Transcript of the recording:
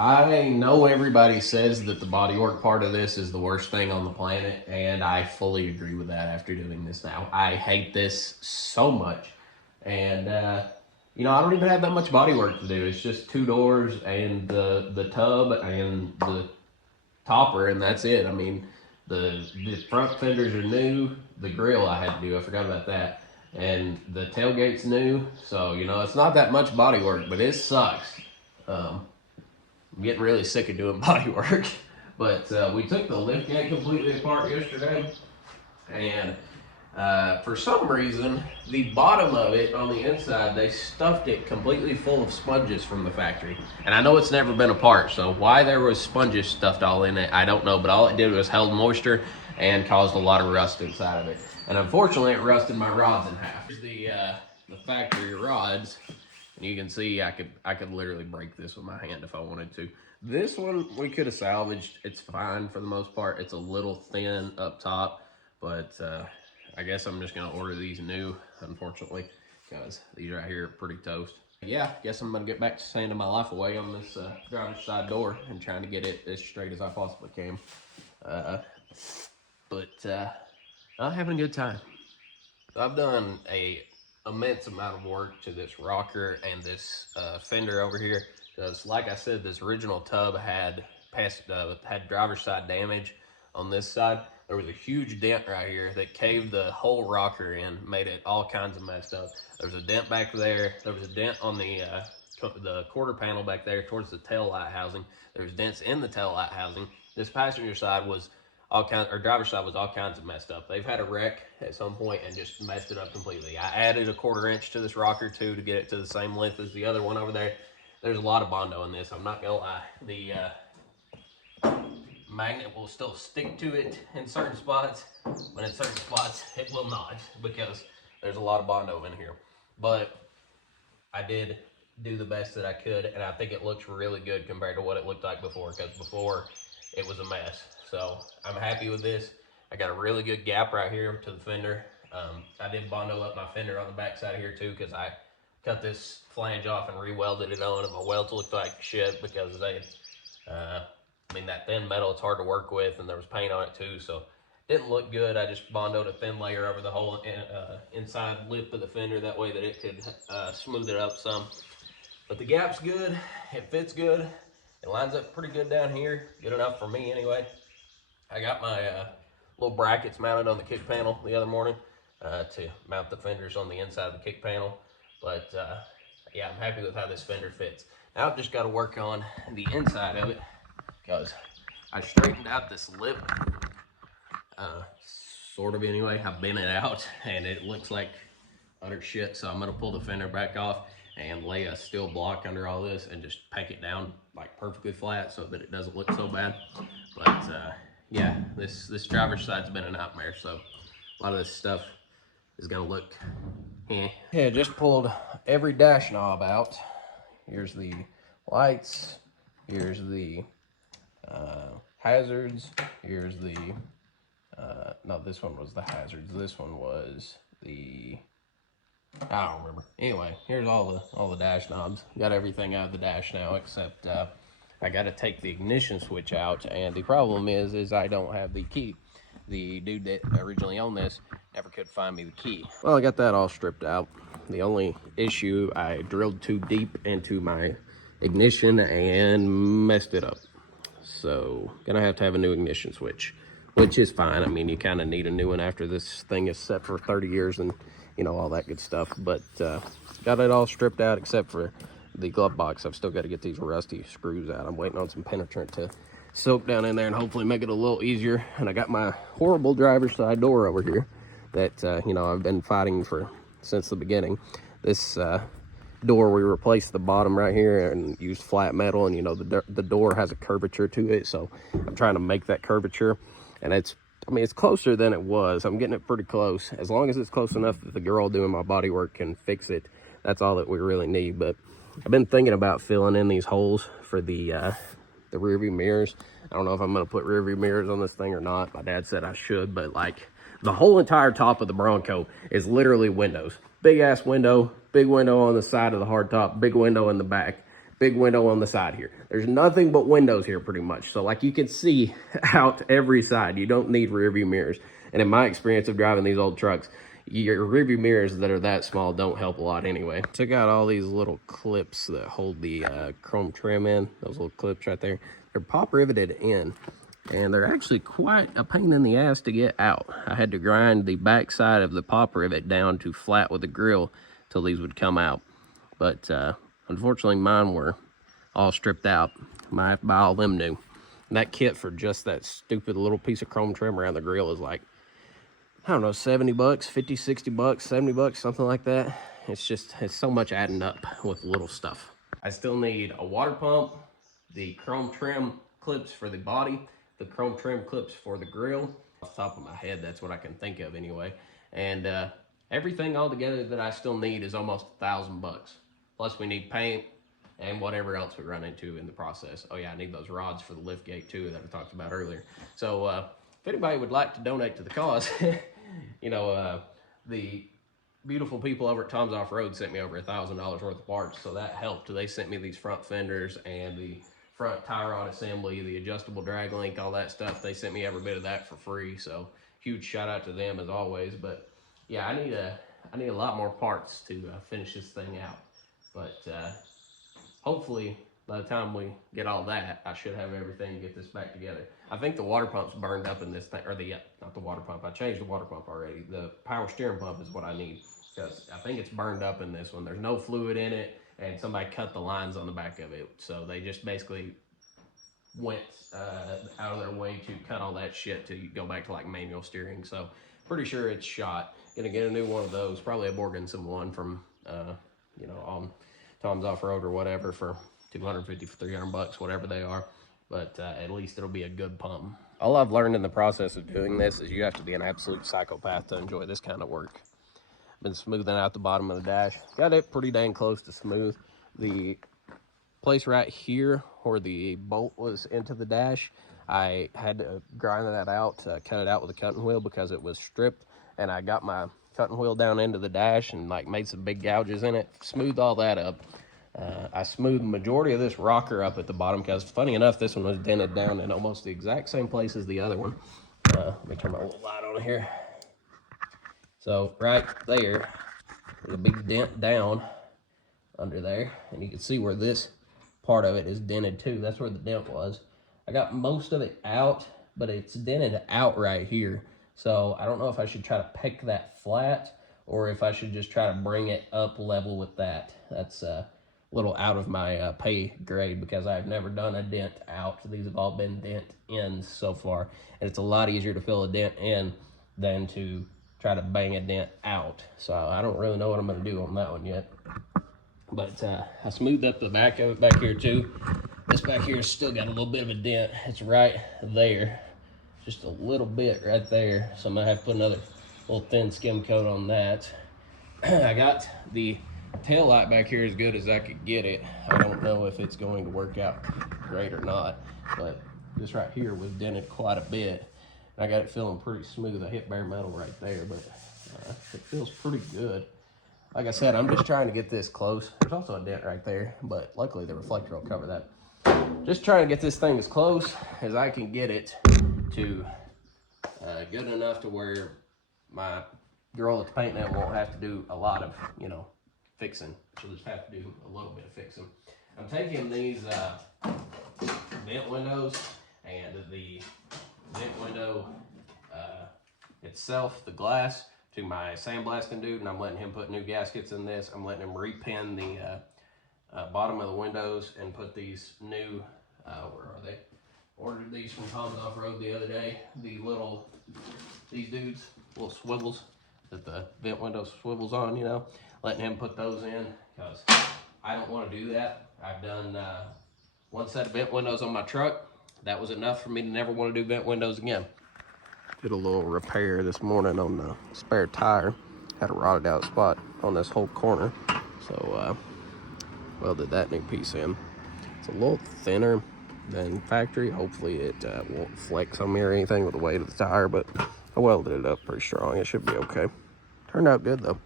I know everybody says that the bodywork part of this is the worst thing on the planet, and I fully agree with that after doing this now. I hate this so much. And, I don't even have that much bodywork to do. It's just two doors and the tub and the topper, and that's it. I mean, the front fenders are new. The grill I had to do, I forgot about that. And the tailgate's new. So, it's not that much bodywork, but it sucks. I'm getting really sick of doing body work. But we took the lift gate completely apart yesterday, and for some reason, the bottom of it on the inside, they stuffed it completely full of sponges from the factory. And I know it's never been apart, so why there was sponges stuffed all in it, I don't know. But all it did was held moisture and caused a lot of rust inside of it. And unfortunately, it rusted my rods in half. Here's the factory rods. And you can see I could literally break this with my hand if I wanted to. This one we could have salvaged. It's fine for the most part. It's a little thin up top, but I guess I'm just gonna order these new, unfortunately, because these right here are pretty toast. Yeah, guess I'm gonna get back to sanding my life away on this driver's side door and trying to get it as straight as I possibly can. I'm having a good time. I've done a immense amount of work to this rocker and this fender over here, because like I said, this original tub had driver's side damage on this side. There was a huge dent right here that caved the whole rocker in, made it all kinds of messed up. There was a dent back there. There was a dent on the quarter panel back there towards the tail light housing. There was dents in the tail light housing. This passenger side was driver's side was all kinds of messed up. They've had a wreck at some point and just messed it up completely. I added a 1/4 inch to this rocker too to get it to the same length as the other one over there. There's a lot of Bondo in this, I'm not gonna lie. The magnet will still stick to it in certain spots, but in certain spots it will not, because there's a lot of Bondo in here. But I did do the best that I could, and I think it looks really good compared to what it looked like before, because before it was a mess. So I'm happy with this. I got a really good gap right here to the fender. I did Bondo up my fender on the back side here too, because I cut this flange off and re-welded it on, and my welds looked like shit because they, that thin metal, it's hard to work with, and there was paint on it too, so it didn't look good. I just Bondoed a thin layer over the whole inside lip of the fender, that way that it could smooth it up some. But the gap's good, it fits good, it lines up pretty good down here, good enough for me anyway. I got my little brackets mounted on the kick panel the other morning to mount the fenders on the inside of the kick panel. But yeah, I'm happy with how this fender fits. Now I've just got to work on the inside of it, because I straightened out this lip, sort of anyway. I bent it out and it looks like utter shit. So I'm going to pull the fender back off and lay a steel block under all this and just pack it down like perfectly flat so that it doesn't look so bad. But yeah, this driver's side's been a nightmare, so a lot of this stuff is gonna look Yeah, just pulled every dash knob out. Here's the lights, here's the hazards, here's the no, this one was the hazards, this one was the, I don't remember. Anyway, here's all the dash knobs. Got everything out of the dash now, except I got to take the ignition switch out, and the problem is I don't have the key. The dude that originally owned this never could find me the key. Well, I got that all stripped out. The only issue, I drilled too deep into my ignition and messed it up. So, gonna have to have a new ignition switch, which is fine. I mean, you kind of need a new one after this thing is set for 30 years and, all that good stuff. But got it all stripped out except for the glove box. I've still got to get these rusty screws out. I'm waiting on some penetrant to soak down in there and hopefully make it a little easier. And I got my horrible driver's side door over here that I've been fighting for since the beginning. This door, we replaced the bottom right here and used flat metal, and the door has a curvature to it, so I'm trying to make that curvature, and it's closer than it was. I'm getting it pretty close. As long as it's close enough that the girl doing my body work can fix it, that's all that we really need. But I've been thinking about filling in these holes for the rear view mirrors. I don't know if I'm going to put rear view mirrors on this thing or not. My dad said I should, but like the whole entire top of the Bronco is literally windows. Big ass window, big window on the side of the hardtop, big window in the back. big window on the side here. There's nothing but windows here pretty much. So like you can see out every side. You don't need rear view mirrors. And in my experience of driving these old trucks, your rear view mirrors that are that small don't help a lot anyway. Took out all these little clips that hold the chrome trim in. Those little clips right there. They're pop riveted in. And they're actually quite a pain in the ass to get out. I had to grind the back side of the pop rivet down to flat with the grill till these would come out. But unfortunately, mine were all stripped out. Might have to buy all them new. And that kit for just that stupid little piece of chrome trim around the grill is like, I don't know, 70 bucks, 50, 60 bucks, 70 bucks, something like that. It's so much adding up with little stuff. I still need a water pump, the chrome trim clips for the body, the chrome trim clips for the grill. Off the top of my head, that's what I can think of anyway. And everything all together that I still need is almost $1,000 bucks. Plus we need paint and whatever else we run into in the process. Oh yeah, I need those rods for the lift gate too that I talked about earlier. So if anybody would like to donate to the cause, you know, the beautiful people over at Tom's Off-Road sent me over $1,000 worth of parts, so that helped. They sent me these front fenders and the front tie rod assembly, the adjustable drag link, all that stuff. They sent me every bit of that for free, so huge shout out to them as always. But yeah, I need a lot more parts to finish this thing out. But hopefully by the time we get all that, I should have everything to get this back together. I think the water pump's burned up in this thing, or not the water pump. I changed the water pump already. The power steering pump is what I need, because I think it's burned up in this one. There's no fluid in it, and somebody cut the lines on the back of it. So they just basically went out of their way to cut all that shit to go back to like manual steering. So pretty sure it's shot. Gonna get a new one of those, probably a Borgenson one from, you know, on Tom's Off-Road or whatever for 250 for 300 bucks, whatever they are. But at least it'll be a good pump. All I've learned in the process of doing this is you have to be an absolute psychopath to enjoy this kind of work. Been smoothing out the bottom of the dash. Got it pretty dang close to smooth. The place right here where the bolt was into the dash, I had to grind that out, cut it out with a cutting wheel because it was stripped, and I got my cutting wheel down into the dash and like made some big gouges in it, smoothed all that up. I smoothed the majority of this rocker up at the bottom because, funny enough, this one was dented down in almost the exact same place as the other one. Let me turn my little light on here. So right there, there's a big dent down under there, and you can see where this part of it is dented too. That's where the dent was. I got most of it out, but it's dented out right here. So I don't know if I should try to pick that flat or if I should just try to bring it up level with that. That's a little out of my pay grade because I've never done a dent out. These have all been dent ins so far, and it's a lot easier to fill a dent in than to try to bang a dent out. So I don't really know what I'm gonna do on that one yet. But I smoothed up the back of it back here too. This back here has still got a little bit of a dent. It's right there, just a little bit right there. So I'm gonna have to put another little thin skim coat on that. I got the tail light back here as good as I could get it. I don't know if it's going to work out great or not, but this right here was dented quite a bit. I got it feeling pretty smooth. I hit bare metal right there, but it feels pretty good. Like I said, I'm just trying to get this close. There's also a dent right there, but luckily the reflector will cover that. Just trying to get this thing as close as I can get it to good enough to where my girl that's painting it won't have to do a lot of, you know, fixing. She'll just have to do a little bit of fixing. I'm taking these vent windows and the vent window itself, the glass, to my sandblasting dude, and I'm letting him put new gaskets in this. I'm letting him repin the bottom of the windows and put these new, where are they? Ordered these from Tom's Off-Road the other day. These dudes, little swivels that the vent window swivels on, you know. Letting him put those in because I don't want to do that. I've done one set of vent windows on my truck. That was enough for me to never want to do vent windows again. Did a little repair this morning on the spare tire. Had a rotted out spot on this whole corner. So welded that new piece in. It's a little thinner than factory. Hopefully it won't flex on me or anything with the weight of the tire, but I welded it up pretty strong. It should be okay. Turned out good though.